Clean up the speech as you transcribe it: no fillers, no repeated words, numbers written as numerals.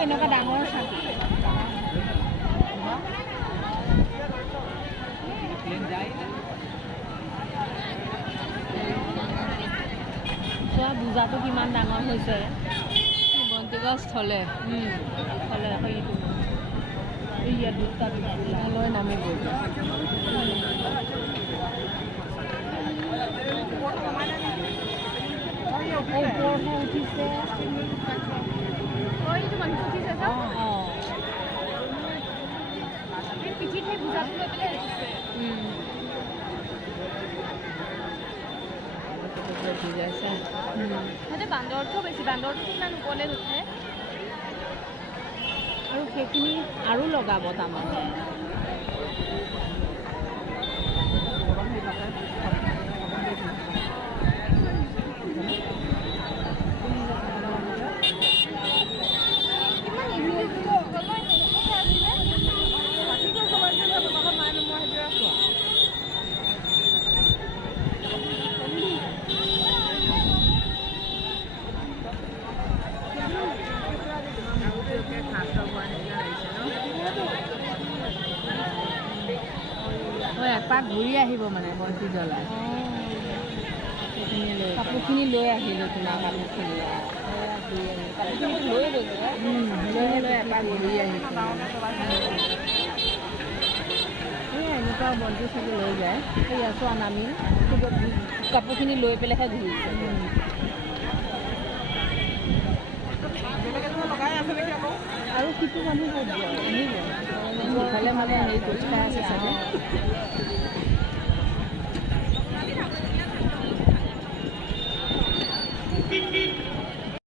এনেকুৱা ডাঙৰ চাকি চোৱা বুজাটো কিমান ডাঙৰ হৈছে বন্তিগছ থলে থলে আকৌ এইটো ইয়াত দুটা লৈ নামি গ'ল ওপৰহে উঠিছে এইটো মানুহ উঠিছে পিঠিত সেই বুজাটো লৈ পেলাই উঠিছে সিহঁতে বান্দৰটো বেছি বান্দৰটো ইমান ওপৰলৈ নুঠে আৰু সেইখিনি আৰু লগাব তাৰমানে এপাক ঘূৰি আহিব মানে বন্তি জ্বলাই কাপোৰখিনি লৈ আহিলোঁ তোমাৰ কাপোৰখিনি লৈ লৈ এপাক ঘূৰি আহিছোঁ এনেকুৱা বন্তি চবে লৈ যায় এই আছোঁ নামি কাপোৰখিনি লৈ পেলাইহে ঘূৰিছে আৰু সিটো মানুহ ক'ত যায় আহিব সিফালে মানে হেৰি খোজকাঢ়ি আছে চাগে